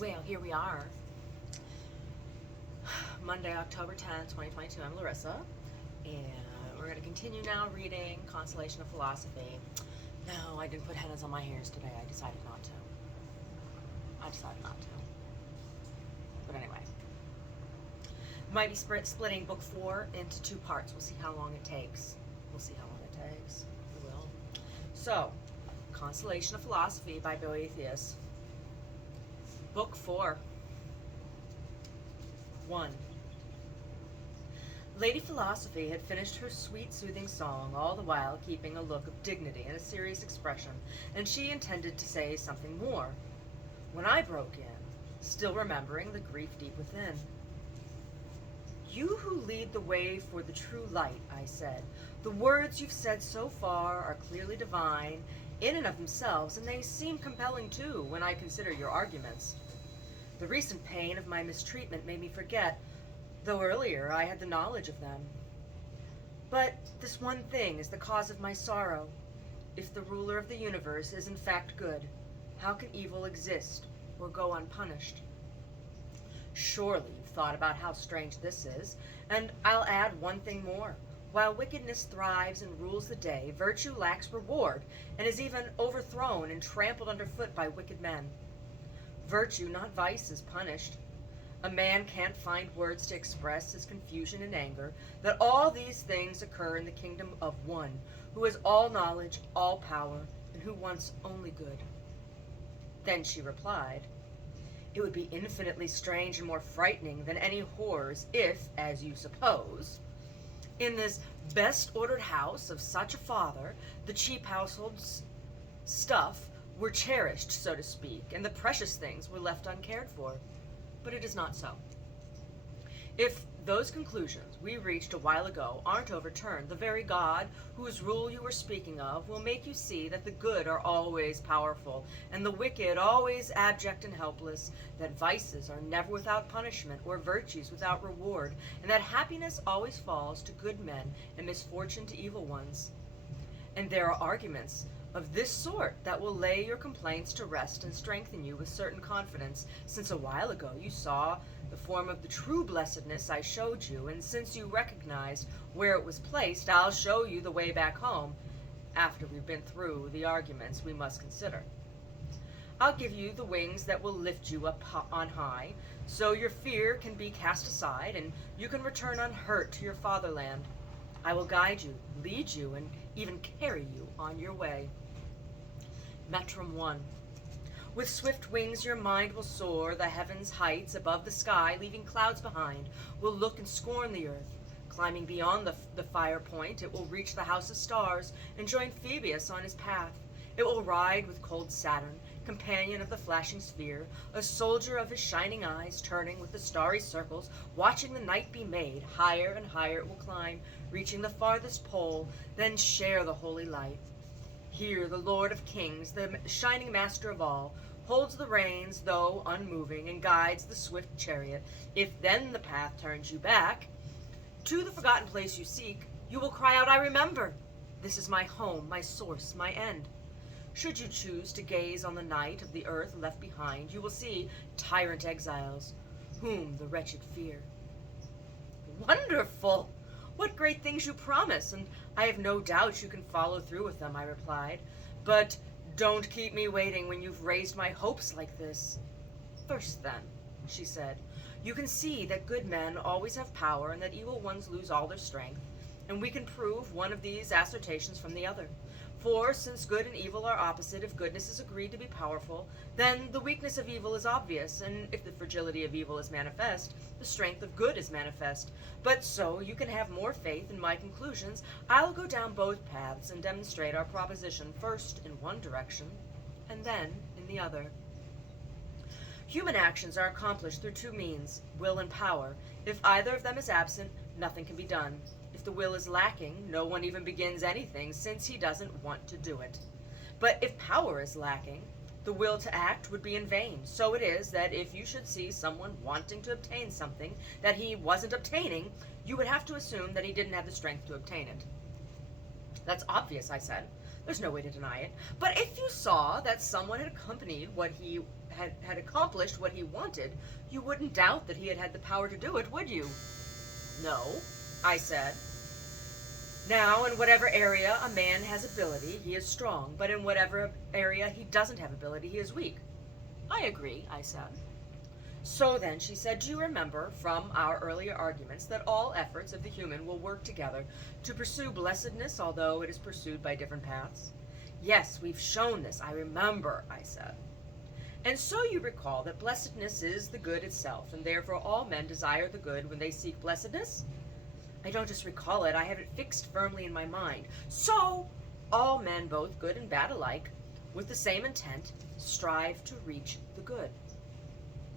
Well, here we are. Monday, October 10th, 2022. I'm Larissa, and we're going to continue now reading Consolation of Philosophy. No, I didn't put hennas on my hairs today. I decided not to. But anyway. We might be splitting book 4 into 2 parts. We'll see how long it takes. We will. So, Consolation of Philosophy by Boethius. Book 4. 1. Lady Philosophy had finished her sweet, soothing song, all the while keeping a look of dignity and a serious expression, and she intended to say something more, when I broke in, still remembering the grief deep within. You who lead the way for the true light, I said, the words you've said so far are clearly divine in and of themselves, and they seem compelling too when I consider your arguments. The recent pain of my mistreatment made me forget, though earlier I had the knowledge of them. But this one thing is the cause of my sorrow. If the ruler of the universe is in fact good, how can evil exist or go unpunished? Surely you've thought about how strange this is, and I'll add one thing more. While wickedness thrives and rules the day, virtue lacks reward and is even overthrown and trampled underfoot by wicked men. Virtue, not vice, is punished. A man can't find words to express his confusion and anger that all these things occur in the kingdom of one who has all knowledge, all power, and who wants only good. Then she replied, it would be infinitely strange and more frightening than any horrors if, as you suppose, in this best ordered house of such a father, the cheap household stuff were cherished, so to speak, and the precious things were left uncared for. But it is not so. If those conclusions we reached a while ago aren't overturned, the very God whose rule you were speaking of will make you see that the good are always powerful, and the wicked always abject and helpless, that vices are never without punishment, or virtues without reward, and that happiness always falls to good men and misfortune to evil ones. And there are arguments of this sort that will lay your complaints to rest and strengthen you with certain confidence, since a while ago you saw the form of the true blessedness I showed you, and since you recognized where it was placed, I'll show you the way back home after we've been through the arguments we must consider. I'll give you the wings that will lift you up on high, so your fear can be cast aside, and you can return unhurt to your fatherland. I will guide you, lead you, and even carry you on your way. Metron 1. With swift wings your mind will soar the heavens' heights above the sky, leaving clouds behind, will look and scorn the earth. Climbing beyond the fire point, it will reach the house of stars and join Phoebus on his path. It will ride with cold Saturn, companion of the flashing sphere, a soldier of his shining eyes, turning with the starry circles, watching the night be made. Higher and higher it will climb, reaching the farthest pole, then share the holy light. Here the Lord of Kings, the shining master of all, holds the reins, though unmoving, and guides the swift chariot. If then the path turns you back to the forgotten place you seek, you will cry out, I remember. This is my home, my source, my end. Should you choose to gaze on the night of the earth left behind, you will see tyrant exiles, whom the wretched fear. Wonderful! What great things you promise, and I have no doubt you can follow through with them, I replied. But don't keep me waiting when you've raised my hopes like this. First then, she said, you can see that good men always have power and that evil ones lose all their strength, and we can prove one of these assertions from the other. For since good and evil are opposite, if goodness is agreed to be powerful, then the weakness of evil is obvious, and if the fragility of evil is manifest, the strength of good is manifest. But so you can have more faith in my conclusions, I'll go down both paths and demonstrate our proposition first in one direction, and then in the other. Human actions are accomplished through 2 means, will and power. If either of them is absent, nothing can be done. If the will is lacking, no one even begins anything, since he doesn't want to do it. But if power is lacking, the will to act would be in vain. So it is that if you should see someone wanting to obtain something that he wasn't obtaining, you would have to assume that he didn't have the strength to obtain it. That's obvious, I said. There's no way to deny it. But if you saw that someone had accompanied what he had accomplished what he wanted, you wouldn't doubt that he had the power to do it, would you? No, I said. Now, in whatever area a man has ability, he is strong, but in whatever area he doesn't have ability, he is weak. I agree, I said. So then, she said, do you remember from our earlier arguments that all efforts of the human will work together to pursue blessedness, although it is pursued by different paths? Yes, we've shown this, I remember, I said. And so you recall that blessedness is the good itself, and therefore all men desire the good when they seek blessedness? I don't just recall it, I have it fixed firmly in my mind. So, all men, both good and bad alike, with the same intent, strive to reach the good.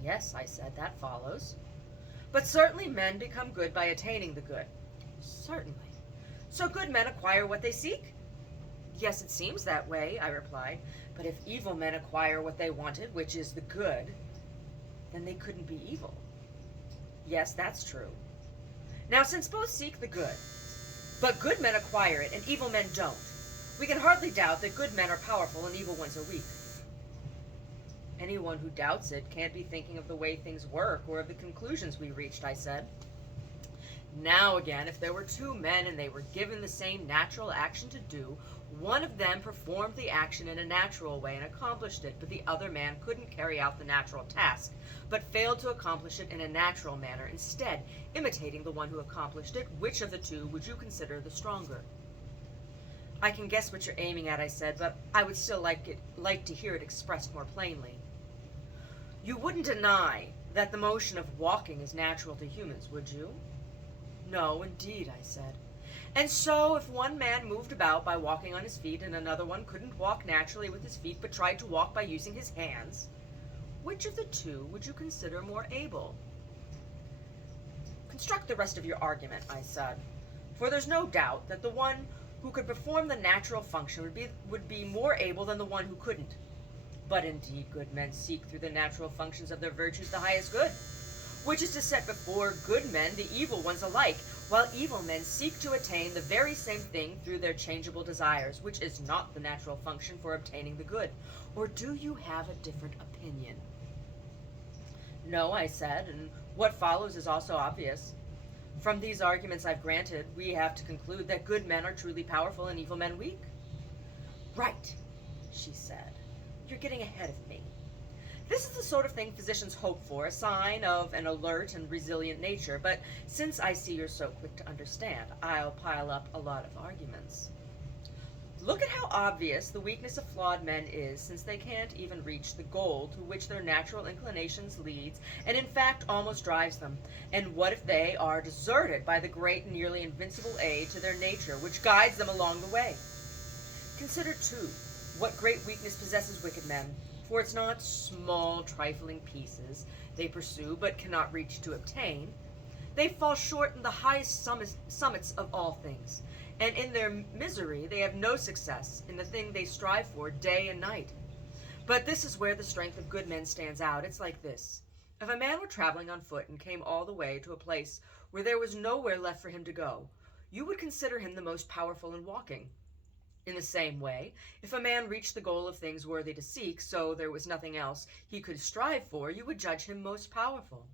Yes, I said, that follows. But certainly men become good by attaining the good. Certainly. So good men acquire what they seek? Yes, it seems that way, I replied. But if evil men acquire what they wanted, which is the good, then they couldn't be evil. Yes, that's true. Now, since both seek the good, but good men acquire it and evil men don't, we can hardly doubt that good men are powerful and evil ones are weak. Anyone who doubts it can't be thinking of the way things work or of the conclusions we reached, I said. Now again, if there were two men and they were given the same natural action to do, one of them performed the action in a natural way and accomplished it, but the other man couldn't carry out the natural task, but failed to accomplish it in a natural manner, instead imitating the one who accomplished it. Which of the two would you consider the stronger? I can guess what you're aiming at, I said, but I would still like to hear it expressed more plainly. You wouldn't deny that the motion of walking is natural to humans, would you? No, indeed, I said. And so, if one man moved about by walking on his feet and another one couldn't walk naturally with his feet but tried to walk by using his hands, which of the two would you consider more able? Construct the rest of your argument, I said, for there's no doubt that the one who could perform the natural function would be more able than the one who couldn't. But indeed, good men seek through the natural functions of their virtues the highest good, which is to set before good men the evil ones alike, while evil men seek to attain the very same thing through their changeable desires, which is not the natural function for obtaining the good. Or do you have a different opinion? No, I said, and what follows is also obvious. From these arguments I've granted, we have to conclude that good men are truly powerful and evil men weak. Right, she said. You're getting ahead of me. This is the sort of thing physicians hope for, a sign of an alert and resilient nature, but since I see you're so quick to understand, I'll pile up a lot of arguments. Look at how obvious the weakness of flawed men is, since they can't even reach the goal to which their natural inclinations leads, and in fact almost drives them. And what if they are deserted by the great and nearly invincible aid to their nature, which guides them along the way? Consider, too, what great weakness possesses wicked men, for it's not small, trifling pieces they pursue but cannot reach to obtain. They fall short in the highest summits of all things, and in their misery they have no success in the thing they strive for day and night. But this is where the strength of good men stands out. It's like this. If a man were traveling on foot and came all the way to a place where there was nowhere left for him to go, you would consider him the most powerful in walking. In the same way, if a man reached the goal of things worthy to seek, so there was nothing else he could strive for, you would judge him most powerful.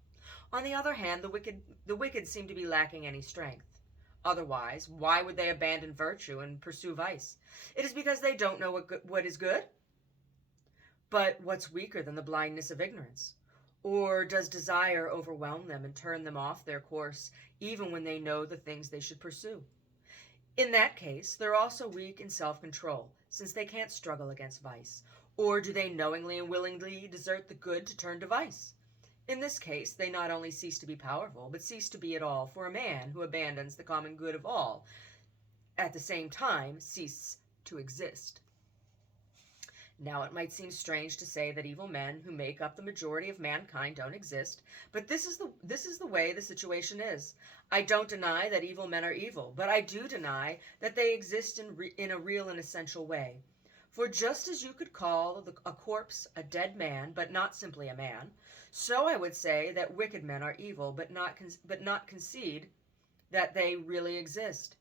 On the other hand, the wicked seem to be lacking any strength. Otherwise, why would they abandon virtue and pursue vice? It is because they don't know what is good? But what's weaker than the blindness of ignorance? Or does desire overwhelm them and turn them off their course, even when they know the things they should pursue? In that case, they're also weak in self-control, since they can't struggle against vice. Or do they knowingly and willingly desert the good to turn to vice? In this case, they not only cease to be powerful, but cease to be at all, for a man who abandons the common good of all, at the same time, cease to exist. Now, it might seem strange to say that evil men who make up the majority of mankind don't exist, but this is the way the situation is. I don't deny that evil men are evil, but I do deny that they exist in a real and essential way. For just as you could call a corpse a dead man, but not simply a man, so I would say that wicked men are evil, but not concede that they really exist.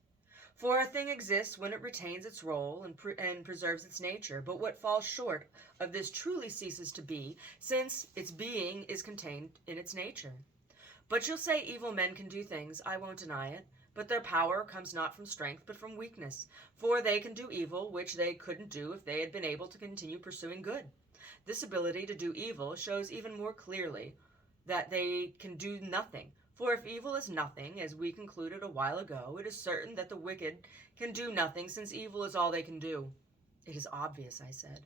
For a thing exists when it retains its role and preserves its nature, but what falls short of this truly ceases to be, since its being is contained in its nature. But you'll say evil men can do things, I won't deny it, but their power comes not from strength, but from weakness, for they can do evil, which they couldn't do if they had been able to continue pursuing good. This ability to do evil shows even more clearly that they can do nothing. For if evil is nothing, as we concluded a while ago, it is certain that the wicked can do nothing, since evil is all they can do. It is obvious, I said.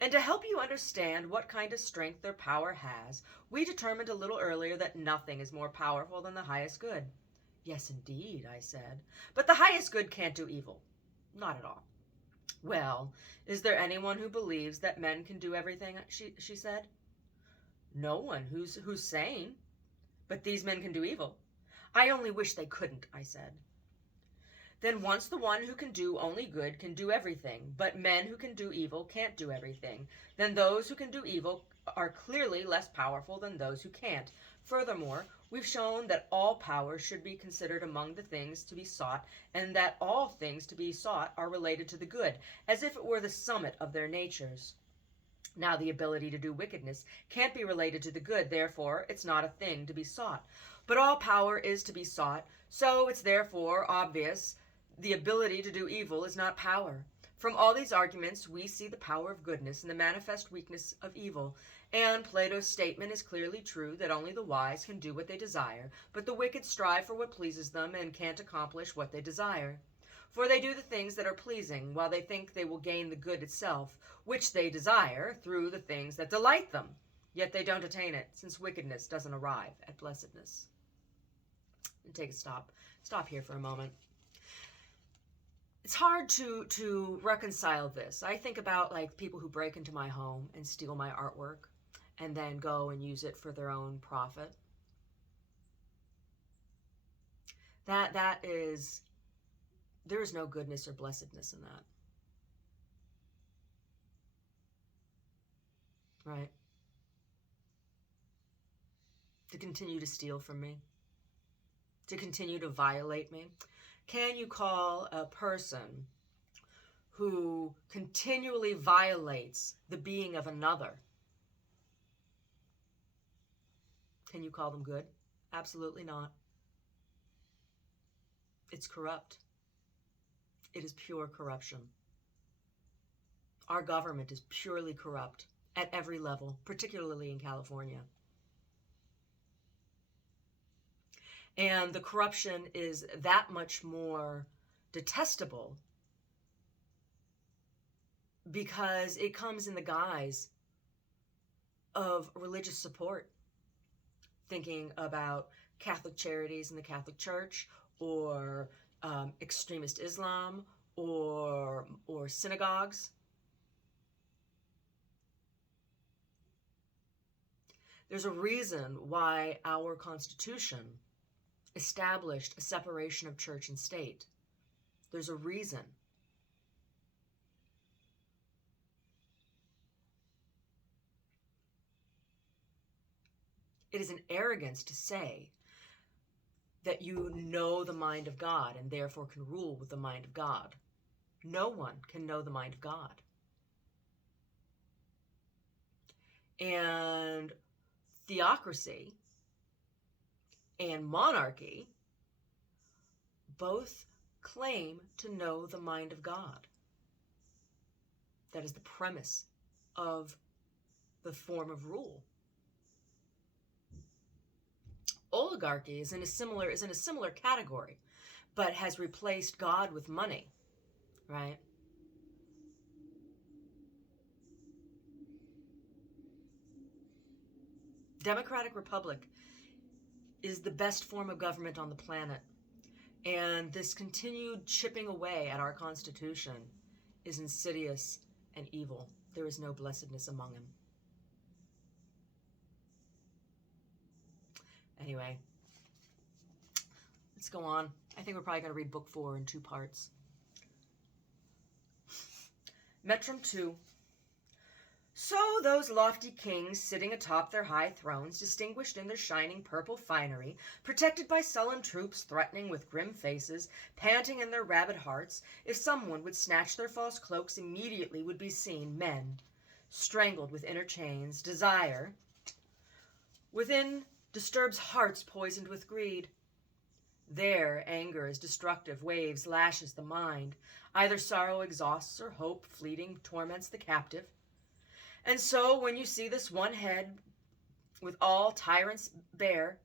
And to help you understand what kind of strength their power has, we determined a little earlier that nothing is more powerful than the highest good. Yes, indeed, I said. But the highest good can't do evil. Not at all. Well, is there anyone who believes that men can do everything, she said. No one who's sane. But these men can do evil. I only wish they couldn't, I said. Then once the one who can do only good can do everything, but men who can do evil can't do everything, then those who can do evil are clearly less powerful than those who can't. Furthermore, we've shown that all power should be considered among the things to be sought, and that all things to be sought are related to the good, as if it were the summit of their natures. Now the ability to do wickedness can't be related to the good, therefore it's not a thing to be sought. But all power is to be sought, so it's therefore obvious the ability to do evil is not power. From all these arguments, we see the power of goodness and the manifest weakness of evil. And Plato's statement is clearly true that only the wise can do what they desire, but the wicked strive for what pleases them and can't accomplish what they desire. For they do the things that are pleasing, while they think they will gain the good itself, which they desire, through the things that delight them. Yet they don't attain it, since wickedness doesn't arrive at blessedness. And take a stop. Stop here for a moment. It's hard to reconcile this. I think about like people who break into my home and steal my artwork and then go and use it for their own profit. There is no goodness or blessedness in that. Right? To continue to steal from me, to continue to violate me. Can you call a person who continually violates the being of another, can you call them good? Absolutely not. It's corrupt. It is pure corruption. Our government is purely corrupt at every level, particularly in California. And the corruption is that much more detestable because it comes in the guise of religious support. Thinking about Catholic charities in the Catholic Church, or extremist Islam, or synagogues. There's a reason why our Constitution established a separation of church and state. There's a reason. It is an arrogance to say that you know the mind of God and therefore can rule with the mind of God. No one can know the mind of God. And theocracy and monarchy both claim to know the mind of God. That is the premise of the form of rule. Oligarchy is in a similar category, but has replaced God with money, right? Democratic Republic is the best form of government on the planet. And this continued chipping away at our Constitution is insidious and evil. There is no blessedness among them. Anyway, let's go on. I think we're probably going to read book 4 in 2 parts. Metron 2. So those lofty kings sitting atop their high thrones, distinguished in their shining purple finery, protected by sullen troops threatening with grim faces, panting in their rabid hearts, if someone would snatch their false cloaks, immediately would be seen men, strangled with inner chains, desire within disturbs hearts poisoned with greed. There anger is destructive, waves, lashes the mind. Either sorrow exhausts or hope, fleeting, torments the captive. And so when you see this one head with all tyrants bare,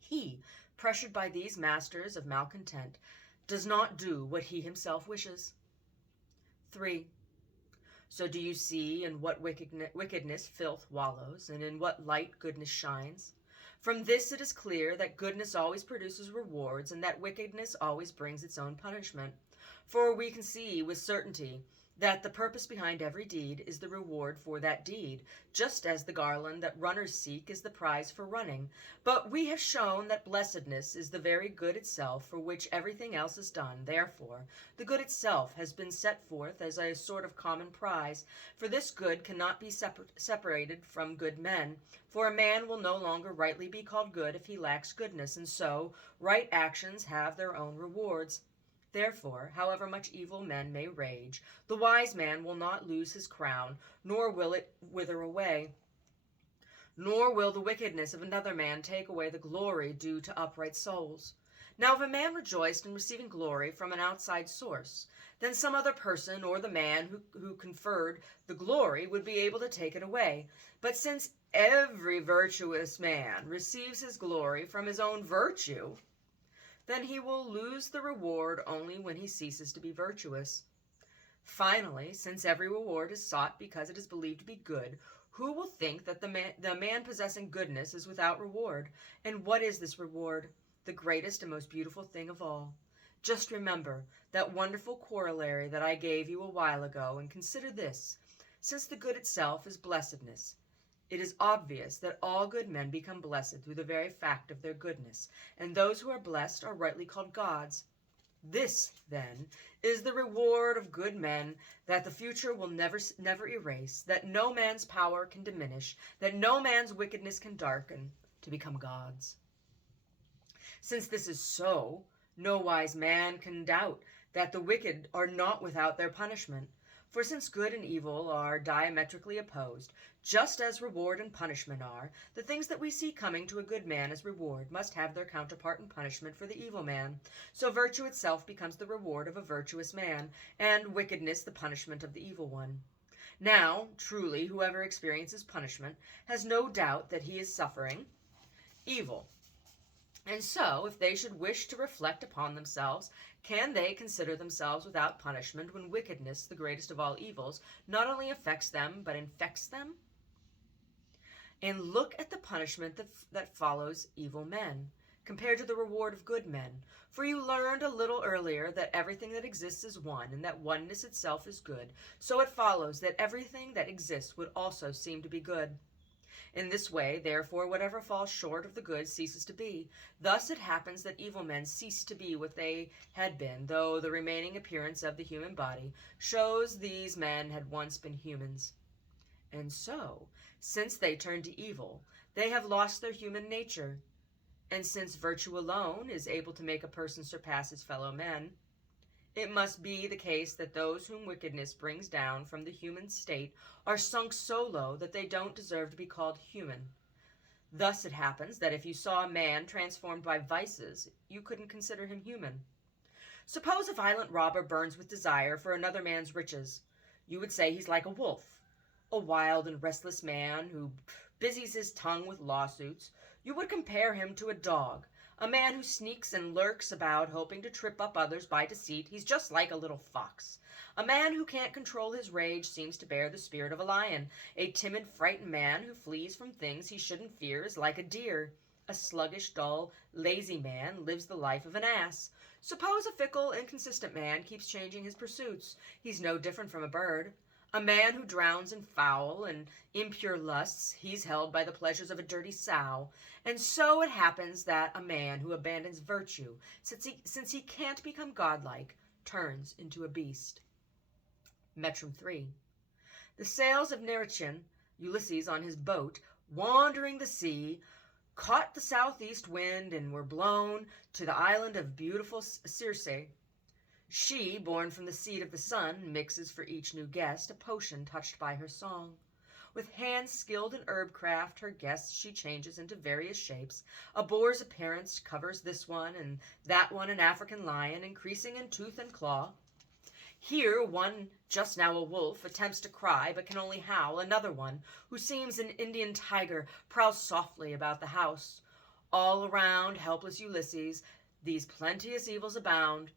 he, pressured by these masters of malcontent, does not do what he himself wishes. 3. So do you see in what wickedness filth wallows, and in what light goodness shines? From this it is clear that goodness always produces rewards, and that wickedness always brings its own punishment. For we can see with certainty that the purpose behind every deed is the reward for that deed, just as the garland that runners seek is the prize for running. But we have shown that blessedness is the very good itself for which everything else is done. Therefore, the good itself has been set forth as a sort of common prize, for this good cannot be separated from good men, for a man will no longer rightly be called good if he lacks goodness, and so right actions have their own rewards. Therefore, however much evil men may rage, the wise man will not lose his crown, nor will it wither away. Nor will the wickedness of another man take away the glory due to upright souls. Now, if a man rejoiced in receiving glory from an outside source, then some other person or the man who conferred the glory would be able to take it away. But since every virtuous man receives his glory from his own virtue, then he will lose the reward only when he ceases to be virtuous. Finally, since every reward is sought because it is believed to be good, who will think that the man possessing goodness is without reward? And what is this reward? The greatest and most beautiful thing of all. Just remember that wonderful corollary that I gave you a while ago, and consider this. Since the good itself is blessedness, it is obvious that all good men become blessed through the very fact of their goodness, and those who are blessed are rightly called gods. This, then, is the reward of good men that the future will never erase, that no man's power can diminish, that no man's wickedness can darken, to become gods. Since this is so, no wise man can doubt that the wicked are not without their punishment. For since good and evil are diametrically opposed, just as reward and punishment are, the things that we see coming to a good man as reward must have their counterpart in punishment for the evil man. So virtue itself becomes the reward of a virtuous man, and wickedness the punishment of the evil one. Now, truly, whoever experiences punishment has no doubt that he is suffering evil. And so, if they should wish to reflect upon themselves, can they consider themselves without punishment when wickedness, the greatest of all evils, not only affects them, but infects them? And look at the punishment that follows evil men, compared to the reward of good men. For you learned a little earlier that everything that exists is one, and that oneness itself is good. So it follows that everything that exists would also seem to be good. In this way, therefore, whatever falls short of the good ceases to be. Thus it happens that evil men cease to be what they had been, though the remaining appearance of the human body shows these men had once been humans. And so, since they turn to evil, they have lost their human nature. And since virtue alone is able to make a person surpass his fellow men, it must be the case that those whom wickedness brings down from the human state are sunk so low that they don't deserve to be called human. Thus it happens that if you saw a man transformed by vices, you couldn't consider him human. Suppose a violent robber burns with desire for another man's riches. You would say he's like a wolf, a wild and restless man who busies his tongue with lawsuits. You would compare him to a dog, a man who sneaks and lurks about, hoping to trip up others by deceit. He's just like a little fox. A man who can't control his rage seems to bear the spirit of a lion. A timid, frightened man who flees from things he shouldn't fear is like a deer. A sluggish, dull, lazy man lives the life of an ass. Suppose a fickle, inconsistent man keeps changing his pursuits. He's no different from a bird. A man who drowns in foul and impure lusts, he's held by the pleasures of a dirty sow. And so it happens that a man who abandons virtue, since he can't become godlike, turns into a beast. Metron 3. The sails of Metron, Ulysses on his boat, wandering the sea, caught the southeast wind and were blown to the island of beautiful Circe. She, born from the seed of the sun, mixes for each new guest a potion touched by her song. With hands skilled in herbcraft, her guests she changes into various shapes. A boar's appearance covers this one, and that one an African lion, increasing in tooth and claw. Here one, just now a wolf, attempts to cry, but can only howl. Another one, who seems an Indian tiger, prowls softly about the house. All around helpless Ulysses, these plenteous evils abound.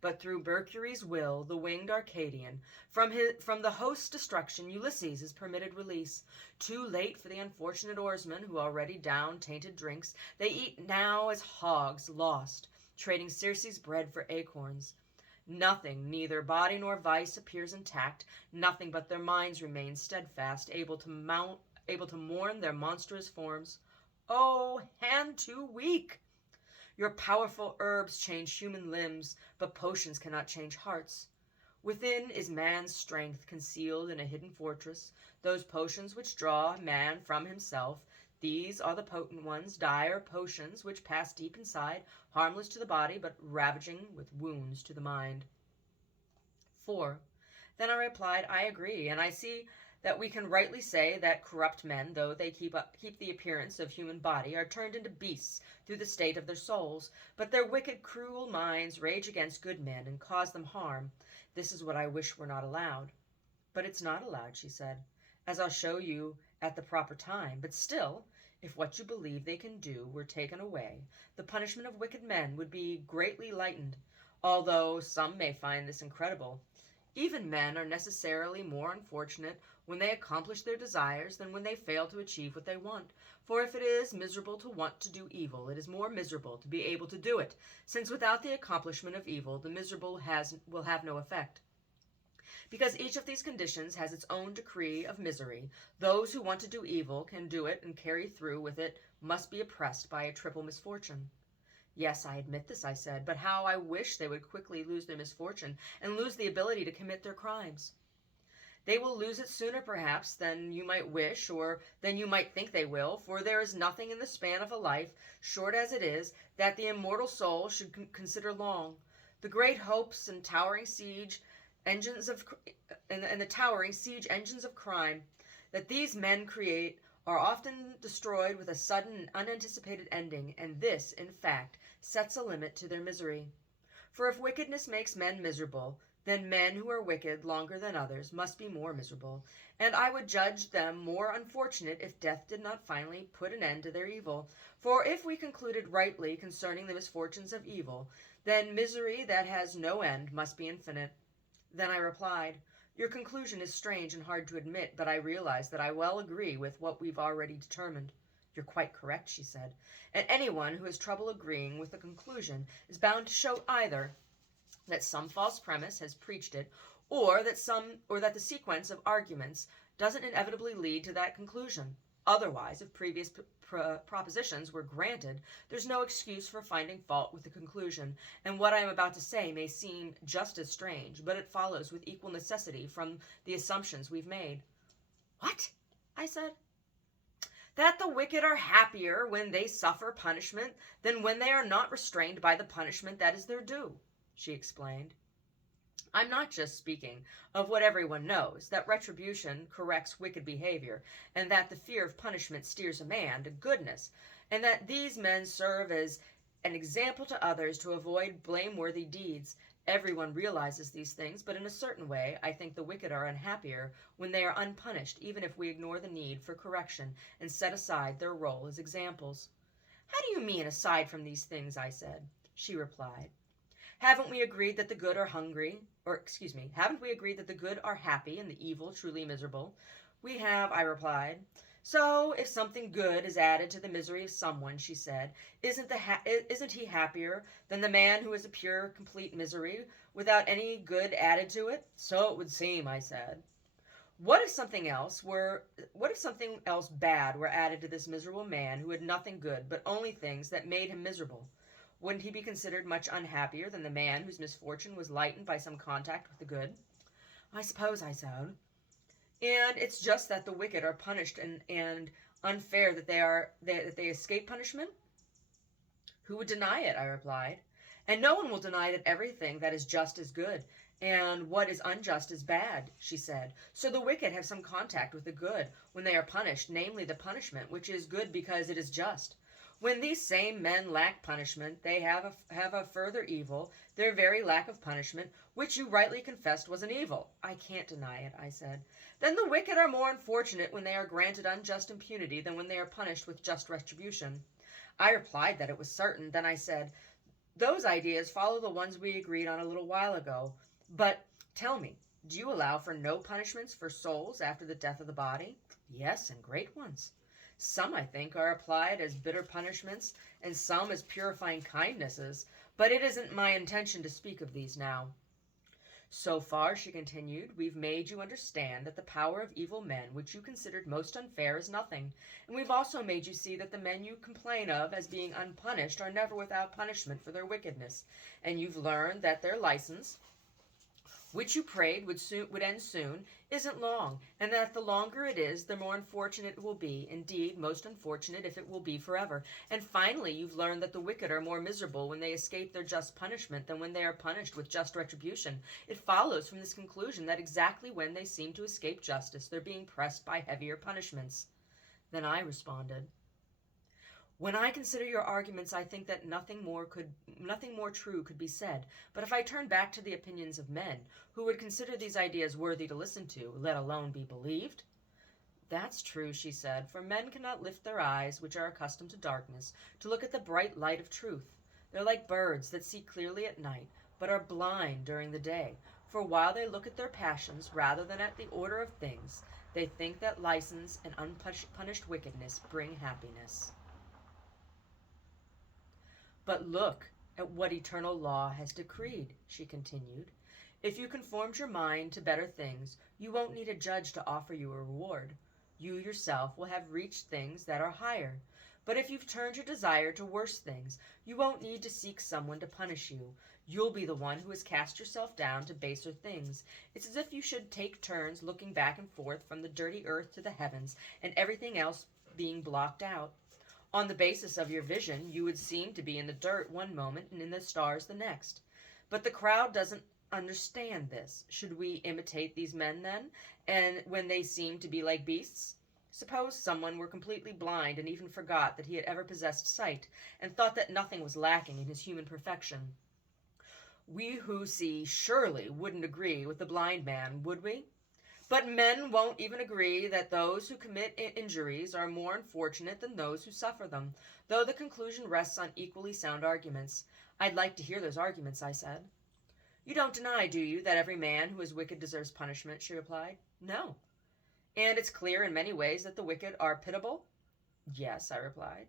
But through Mercury's will, the winged Arcadian, from the host's destruction, Ulysses is permitted release. Too late for the unfortunate oarsmen, who already down tainted drinks. They eat now as hogs lost, trading Circe's bread for acorns. Nothing, neither body nor vice, appears intact. Nothing but their minds remain steadfast, able to mourn their monstrous forms. Oh, hand too weak! Your powerful herbs change human limbs, but potions cannot change hearts. Within is man's strength concealed in a hidden fortress, those potions which draw man from himself. These are the potent ones, dire potions which pass deep inside, harmless to the body, but ravaging with wounds to the mind. 4. Then I replied, I agree, and I see that we can rightly say that corrupt men, though they keep the appearance of human body, are turned into beasts through the state of their souls. But their wicked, cruel minds rage against good men and cause them harm. This is what I wish were not allowed. But it's not allowed, she said, as I'll show you at the proper time. But still, if what you believe they can do were taken away, the punishment of wicked men would be greatly lightened, although some may find this incredible. Even men are necessarily more unfortunate when they accomplish their desires than when they fail to achieve what they want. For if it is miserable to want to do evil, it is more miserable to be able to do it, since without the accomplishment of evil, the miserable will have no effect. Because each of these conditions has its own decree of misery, those who want to do evil can do it and carry through with it must be oppressed by a triple misfortune. Yes, I admit this, I said, but how I wish they would quickly lose their misfortune and lose the ability to commit their crimes. They will lose it sooner, perhaps, than you might wish, or than you might think they will, for there is nothing in the span of a life, short as it is, that the immortal soul should consider long. The great hopes and towering siege engines of crime that these men create are often destroyed with a sudden and unanticipated ending, and this, in fact, sets a limit to their misery. For if wickedness makes men miserable, then men who are wicked longer than others must be more miserable, and I would judge them more unfortunate if death did not finally put an end to their evil. For if we concluded rightly concerning the misfortunes of evil, then misery that has no end must be infinite. Then I replied, your conclusion is strange and hard to admit, but I realize that I well agree with what we've already determined. You're quite correct, she said, and anyone who has trouble agreeing with the conclusion is bound to show either that some false premise has preached it, or that the sequence of arguments doesn't inevitably lead to that conclusion. Otherwise, if previous propositions were granted, there's no excuse for finding fault with the conclusion, and what I am about to say may seem just as strange, but it follows with equal necessity from the assumptions we've made. What? I said. That the wicked are happier when they suffer punishment than when they are not restrained by the punishment that is their due, she explained. I'm not just speaking of what everyone knows, that retribution corrects wicked behavior, and that the fear of punishment steers a man to goodness, and that these men serve as an example to others to avoid blameworthy deeds. Everyone realizes these things, but in a certain way, I think the wicked are unhappier when they are unpunished, even if we ignore the need for correction and set aside their role as examples. How do you mean, aside from these things? I said. She replied, haven't we agreed that the good are haven't we agreed that the good are happy and the evil truly miserable? We have, I replied. So, if something good is added to the misery of someone, she said, isn't he happier than the man who is a pure, complete misery without any good added to it? So it would seem, I said. What if something else bad were added to this miserable man who had nothing good but only things that made him miserable? Wouldn't he be considered much unhappier than the man whose misfortune was lightened by some contact with the good? I suppose, I said. And it's just that the wicked are punished and unfair that they escape punishment? Who would deny it? I replied. And no one will deny that everything that is just is good, and what is unjust is bad, she said. So the wicked have some contact with the good when they are punished, namely the punishment, which is good because it is just. When these same men lack punishment, they have a further evil, their very lack of punishment, which you rightly confessed was an evil. I can't deny it, I said. Then the wicked are more unfortunate when they are granted unjust impunity than when they are punished with just retribution. I replied that it was certain. Then I said, those ideas follow the ones we agreed on a little while ago. But tell me, do you allow for no punishments for souls after the death of the body? Yes, and great ones. Some, I think, are applied as bitter punishments, and some as purifying kindnesses, but it isn't my intention to speak of these now. So far, she continued, we've made you understand that the power of evil men, which you considered most unfair, is nothing, and we've also made you see that the men you complain of as being unpunished are never without punishment for their wickedness, and you've learned that their license, which you prayed would end soon, isn't long, and that the longer it is, the more unfortunate it will be, indeed, most unfortunate if it will be forever. And finally, you've learned that the wicked are more miserable when they escape their just punishment than when they are punished with just retribution. It follows from this conclusion that exactly when they seem to escape justice, they're being pressed by heavier punishments. Then I responded, when I consider your arguments, I think that nothing more true could be said. But if I turn back to the opinions of men, who would consider these ideas worthy to listen to, let alone be believed? That's true, she said, for men cannot lift their eyes, which are accustomed to darkness, to look at the bright light of truth. They're like birds that see clearly at night, but are blind during the day. For while they look at their passions rather than at the order of things, they think that license and unpunished wickedness bring happiness. But look at what eternal law has decreed, she continued. If you conformed your mind to better things, you won't need a judge to offer you a reward. You yourself will have reached things that are higher. But if you've turned your desire to worse things, you won't need to seek someone to punish you. You'll be the one who has cast yourself down to baser things. It's as if you should take turns looking back and forth from the dirty earth to the heavens, and everything else being blocked out. On the basis of your vision, you would seem to be in the dirt one moment and in the stars the next. But the crowd doesn't understand this. Should we imitate these men then, and when they seem to be like beasts? Suppose someone were completely blind and even forgot that he had ever possessed sight, and thought that nothing was lacking in his human perfection. We who see surely wouldn't agree with the blind man, would we? But men won't even agree that those who commit injuries are more unfortunate than those who suffer them, though the conclusion rests on equally sound arguments. I'd like to hear those arguments, I said. You don't deny, do you, that every man who is wicked deserves punishment, she replied. No. And it's clear in many ways that the wicked are pitiable? Yes, I replied.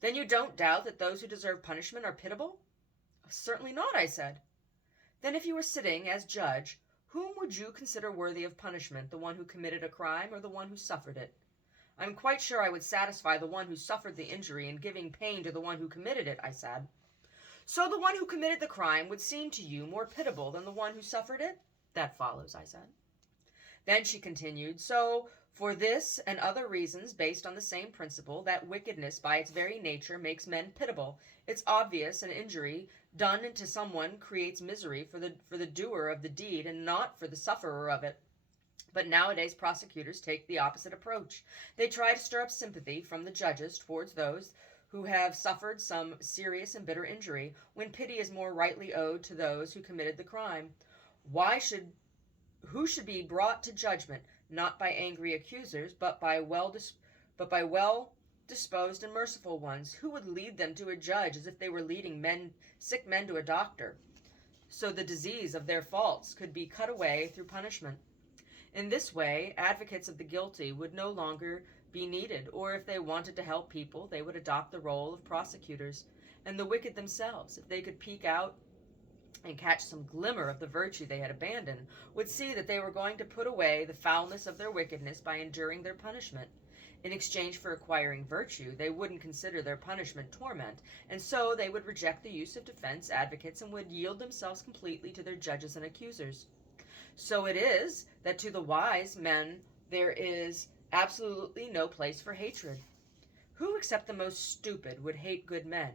Then you don't doubt that those who deserve punishment are pitiable? Certainly not, I said. Then if you were sitting as judge, whom would you consider worthy of punishment, the one who committed a crime or the one who suffered it? I'm quite sure I would satisfy the one who suffered the injury in giving pain to the one who committed it, I said. So the one who committed the crime would seem to you more pitiable than the one who suffered it? That follows, I said. Then she continued, so for this and other reasons based on the same principle, that wickedness by its very nature makes men pitiable. It's obvious an injury done to someone creates misery for the doer of the deed and not for the sufferer of it. But nowadays prosecutors take the opposite approach. They try to stir up sympathy from the judges towards those who have suffered some serious and bitter injury, when pity is more rightly owed to those who committed the crime. Who should be brought to judgment, not by angry accusers, but by well-disposed and merciful ones? Who would lead them to a judge as if they were leading sick men to a doctor, so the disease of their faults could be cut away through punishment? In this way, advocates of the guilty would no longer be needed, or if they wanted to help people, they would adopt the role of prosecutors. And the wicked themselves, if they could peek out and catch some glimmer of the virtue they had abandoned, would see that they were going to put away the foulness of their wickedness by enduring their punishment. In exchange for acquiring virtue, they wouldn't consider their punishment torment, and so they would reject the use of defense advocates and would yield themselves completely to their judges and accusers. So it is that to the wise men there is absolutely no place for hatred. Who except the most stupid would hate good men?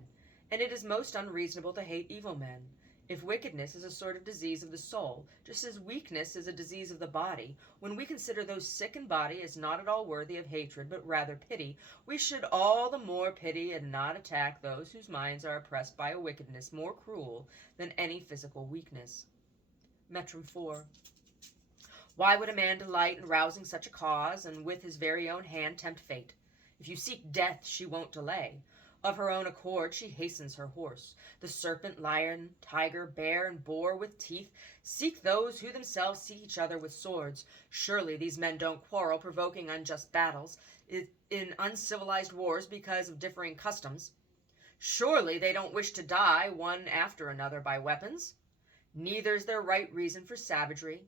And it is most unreasonable to hate evil men. If wickedness is a sort of disease of the soul, just as weakness is a disease of the body, when we consider those sick in body as not at all worthy of hatred, but rather pity, we should all the more pity and not attack those whose minds are oppressed by a wickedness more cruel than any physical weakness. Metron 4. Why would a man delight in rousing such a cause, and with his very own hand tempt fate? If you seek death, she won't delay. Of her own accord she hastens her horse. The serpent, lion, tiger, bear, and boar with teeth seek those who themselves seek each other with swords. Surely these men don't quarrel, provoking unjust battles in uncivilized wars because of differing customs. Surely they don't wish to die one after another by weapons. Neither's their right reason for savagery.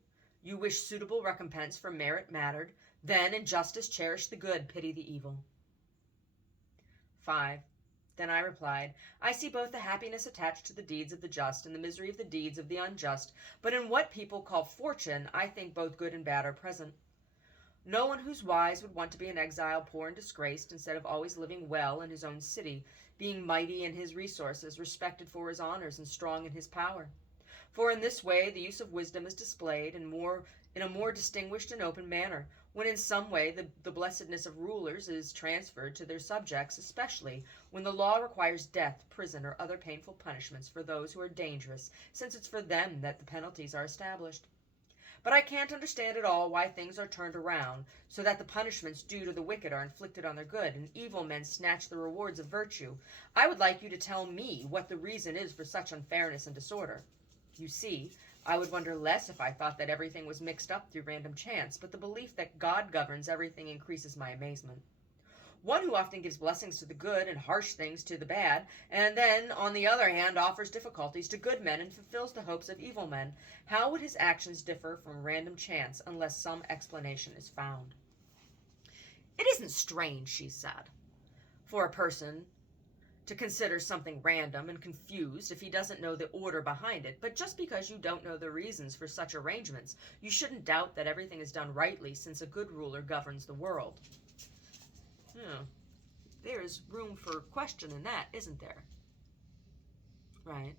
You wish suitable recompense for merit mattered. Then in justice cherish the good, pity the evil. 5. Then I replied, I see both the happiness attached to the deeds of the just and the misery of the deeds of the unjust, but in what people call fortune, I think both good and bad are present. No one who's wise would want to be an exile, poor and disgraced, instead of always living well in his own city, being mighty in his resources, respected for his honors, and strong in his power. For in this way the use of wisdom is displayed in a more distinguished and open manner, when in some way the blessedness of rulers is transferred to their subjects, especially when the law requires death, prison, or other painful punishments for those who are dangerous, since it's for them that the penalties are established. But I can't understand at all why things are turned around, so that the punishments due to the wicked are inflicted on their good, and evil men snatch the rewards of virtue. I would like you to tell me what the reason is for such unfairness and disorder. You see, I would wonder less if I thought that everything was mixed up through random chance, but the belief that God governs everything increases my amazement. One who often gives blessings to the good and harsh things to the bad, and then, on the other hand, offers difficulties to good men and fulfills the hopes of evil men, how would his actions differ from random chance unless some explanation is found? It isn't strange, she said, for a person to consider something random and confused if he doesn't know the order behind it, but just because you don't know the reasons for such arrangements, you shouldn't doubt that everything is done rightly, since a good ruler governs the world. There's room for question in that, isn't there? Right.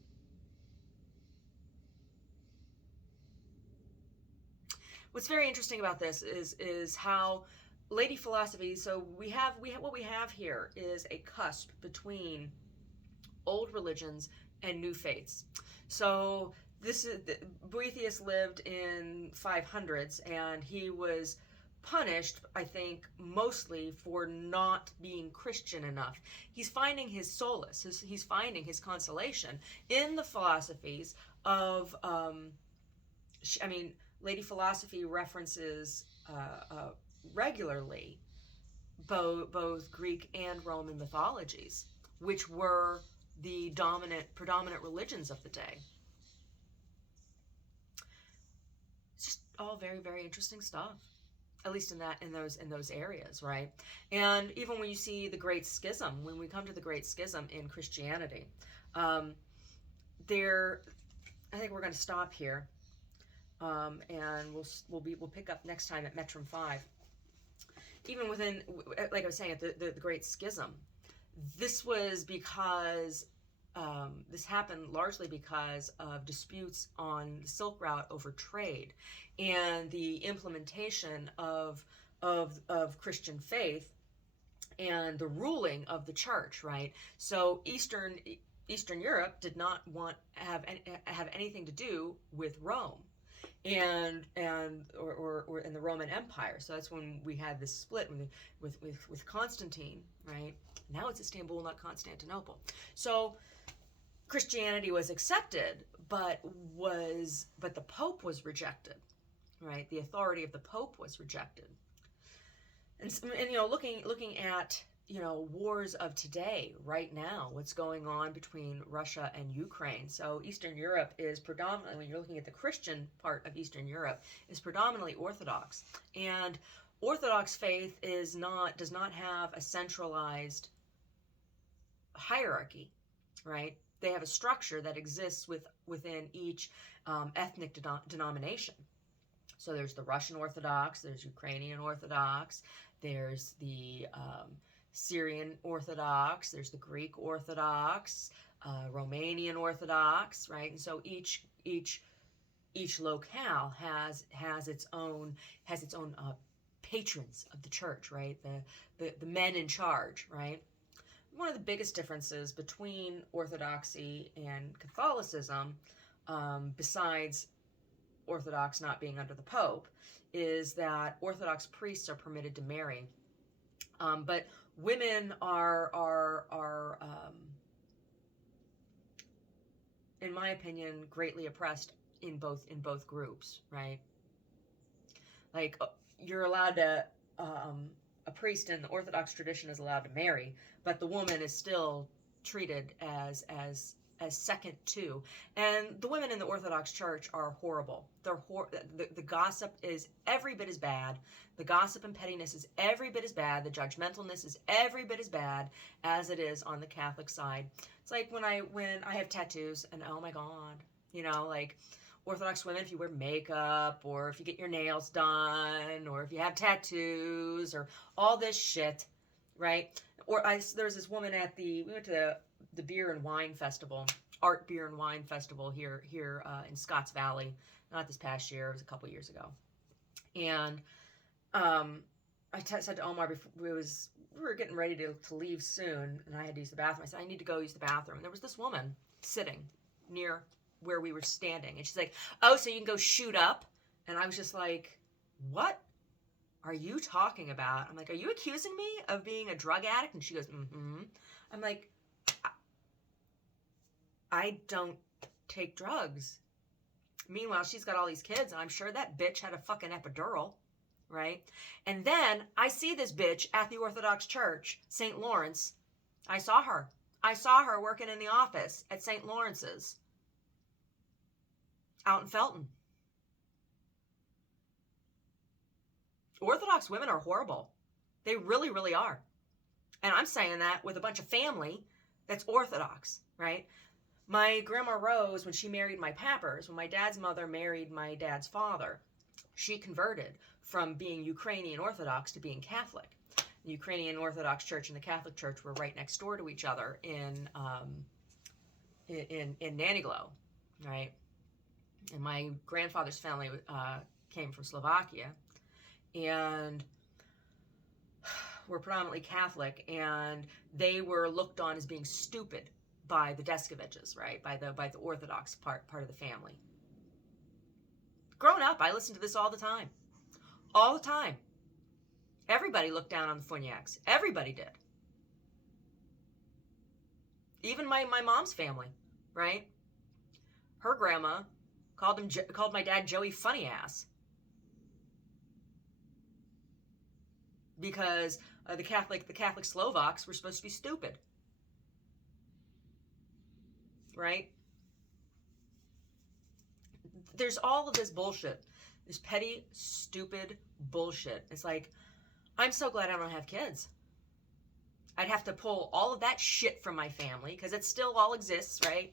What's very interesting about this is how Lady Philosophy, so we have what we have here is a cusp between old religions and new faiths. So this is Boethius lived in 500s, and he was punished, I think, mostly for not being Christian enough. He's finding his solace, he's finding his consolation in the philosophies of Lady Philosophy references regularly both Greek and Roman mythologies, which were the predominant religions of the day. It's just all very, very interesting stuff, at least in those areas, right? And even when you see the Great Schism, when we come to the Great Schism in Christianity, I think we're going to stop here, and we'll pick up next time at Metron 5. Even within, like I was saying, at the Great Schism, this was because this happened largely because of disputes on the Silk Route over trade and the implementation of Christian faith and the ruling of the church, right? So Eastern Europe did not want to have anything to do with Rome or in the Roman Empire. So that's when we had this split with Constantine, right? Now it's Istanbul, not Constantinople. So Christianity was accepted, but the Pope was rejected, right? The authority of the Pope was rejected. And looking at wars of today, right now, what's going on between Russia and Ukraine. So Eastern Europe is predominantly, when you're looking at the Christian part of Eastern Europe, is predominantly Orthodox. And Orthodox faith does not have a centralized hierarchy, right? They have a structure that exists within each ethnic denomination. So there's the Russian Orthodox, there's Ukrainian Orthodox, there's the Syrian Orthodox, there's the Greek Orthodox, Romanian Orthodox, right? And so each locale has its own patrons of the church, right? The men in charge, right? One of the biggest differences between Orthodoxy and Catholicism, besides Orthodox not being under the Pope, is that Orthodox priests are permitted to marry, but women are in my opinion, greatly oppressed in both groups, right? Like, you're allowed to, a priest in the Orthodox tradition is allowed to marry, but the woman is still treated as second to. And the women in the Orthodox Church are horrible. The gossip is every bit as bad. The gossip and pettiness is every bit as bad. The judgmentalness is every bit as bad as it is on the Catholic side. It's like when I have tattoos, and oh my God, like Orthodox women, if you wear makeup, or if you get your nails done, or if you have tattoos, or all this shit, right? Or there's this woman we went to the beer and wine festival, art beer and wine festival here in Scotts Valley. Not this past year, it was a couple years ago. And I said to Omar, before we were getting ready to leave soon, and I had to use the bathroom. I said, I need to go use the bathroom. And there was this woman sitting near where we were standing, and she's like, oh, so you can go shoot up? And I was just like, what are you talking about? I'm like, are you accusing me of being a drug addict? And she goes, mm-hmm. I'm like, I don't take drugs. Meanwhile, she's got all these kids, and I'm sure that bitch had a fucking epidural, right? And then I see this bitch at the Orthodox Church, St. Lawrence. I saw her working in the office at St. Lawrence's out in Felton. Orthodox women are horrible. They really, really are. And I'm saying that with a bunch of family that's Orthodox, right? My grandma Rose, when she married my pappers, when my dad's mother married my dad's father, she converted from being Ukrainian Orthodox to being Catholic. The Ukrainian Orthodox Church and the Catholic Church were right next door to each other in Nannyglow, right? And my grandfather's family came from Slovakia, and were predominantly Catholic, and they were looked on as being stupid by the Deskoviches, right? By the Orthodox part of the family. Growing up, I listened to this all the time. All the time. Everybody looked down on the Funyaks. Everybody did. Even my mom's family, right? Her grandma called my dad Joey Funny Ass. Because the Catholic Slovaks were supposed to be stupid. Right? There's all of this bullshit. This petty, stupid bullshit. It's like, I'm so glad I don't have kids. I'd have to pull all of that shit from my family, because it still all exists, right?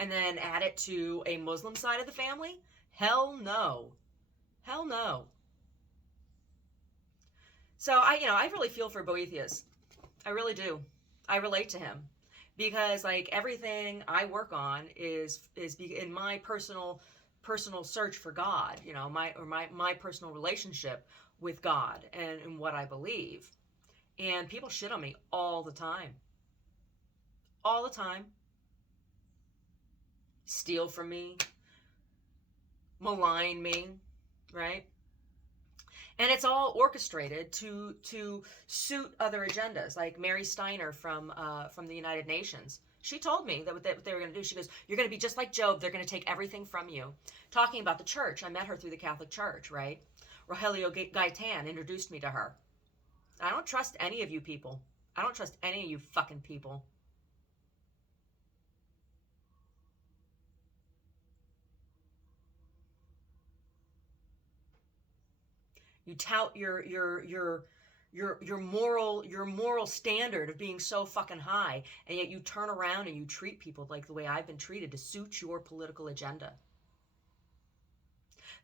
And then add it to a Muslim side of the family? Hell no. Hell no. So I really feel for Boethius. I really do. I relate to him, because like everything I work on is in my personal search for God, my personal relationship with God and what I believe. And people shit on me all the time. All the time. Steal from me. Malign me, right? And it's all orchestrated to suit other agendas, like Mary Steiner from the United Nations. She told me that what they were going to do. She goes, you're going to be just like Job. They're going to take everything from you. Talking about the church, I met her through the Catholic Church, right? Rogelio Gaitan introduced me to her. I don't trust any of you people. I don't trust any of you fucking people. You tout your your moral standard of being so fucking high, and yet you turn around and you treat people like the way I've been treated to suit your political agenda.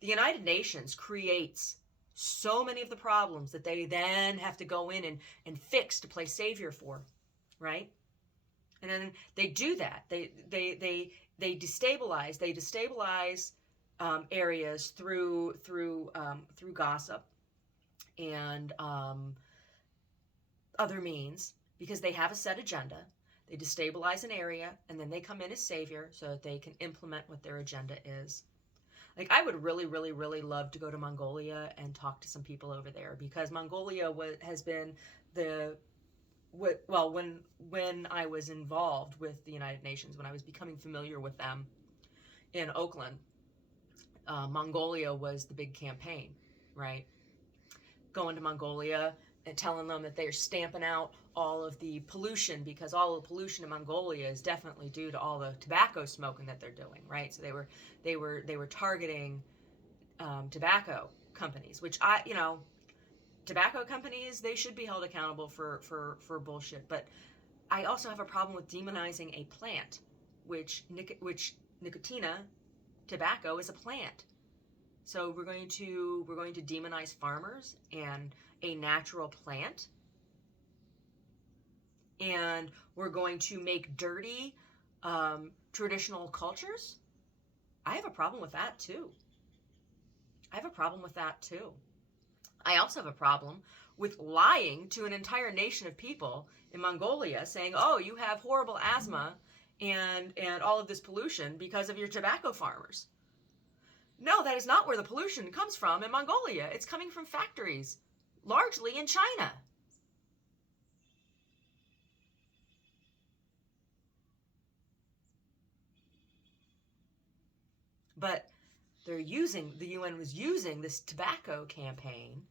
The United Nations creates so many of the problems that they then have to go in and fix to play savior for, right? And then they do that. They destabilize areas through gossip and other means, because they have a set agenda. They destabilize an area, and then they come in as savior so that they can implement what their agenda is. Like, I would really, really, really love to go to Mongolia and talk to some people over there, because Mongolia has been when I was involved with the United Nations, when I was becoming familiar with them in Oakland, Mongolia was the big campaign, right? Going to Mongolia and telling them that they're stamping out all of the pollution, because all of the pollution in Mongolia is definitely due to all the tobacco smoking that they're doing, right? So they were targeting tobacco companies, which tobacco companies, they should be held accountable for bullshit. But I also have a problem with demonizing a plant, which nicotina, tobacco, is a plant. So we're going to demonize farmers and a natural plant, and we're going to make dirty traditional cultures. I have a problem with that too. I also have a problem with lying to an entire nation of people in Mongolia, saying, "Oh, you have horrible asthma and all of this pollution because of your tobacco farmers." No, that is not where the pollution comes from in Mongolia. It's coming from factories, largely in China. But the UN was using this tobacco campaign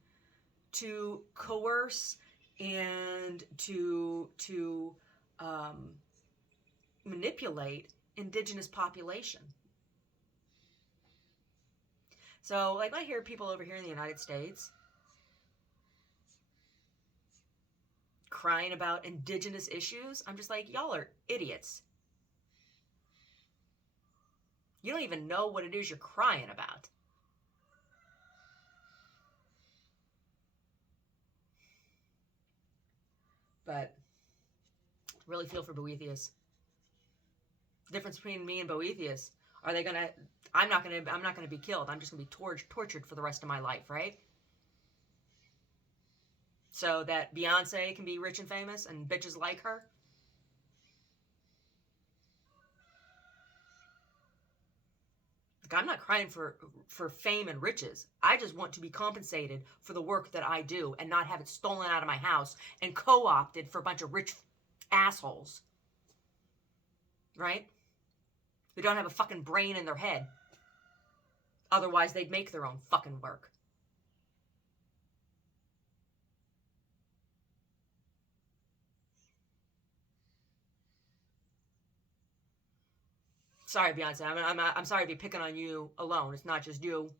to coerce and to manipulate indigenous population. So, like, I hear people over here in the United States crying about indigenous issues. I'm just like, y'all are idiots. You don't even know what it is you're crying about. But really feel for Boethius. The difference between me and Boethius, are they gonna? I'm not gonna be killed. I'm just gonna be tortured for the rest of my life, right? So that Beyonce can be rich and famous and bitches like her. Like, I'm not crying for fame and riches. I just want to be compensated for the work that I do and not have it stolen out of my house and co-opted for a bunch of rich assholes. Right? Who don't have a fucking brain in their head. Otherwise, they'd make their own fucking work. Sorry, Beyonce. I'm sorry to be picking on you alone. It's not just you.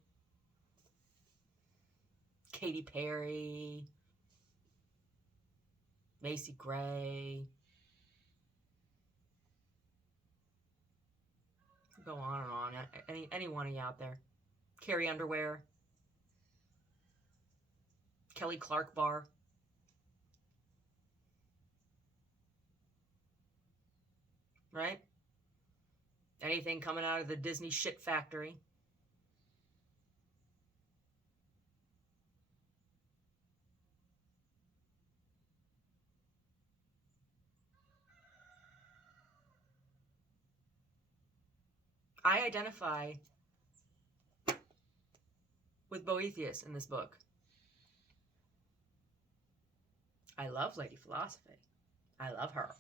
Katy Perry, Macy Gray. Go on and on. Any one of you out there. Carrie Underwear. Kelly Clark Bar. Right? Anything coming out of the Disney shit factory. I identify with Boethius in this book. I love Lady Philosophy. I love her.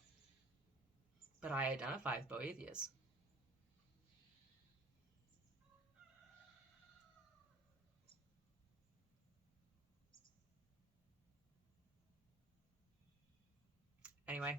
But I identify with Boethius. Anyway.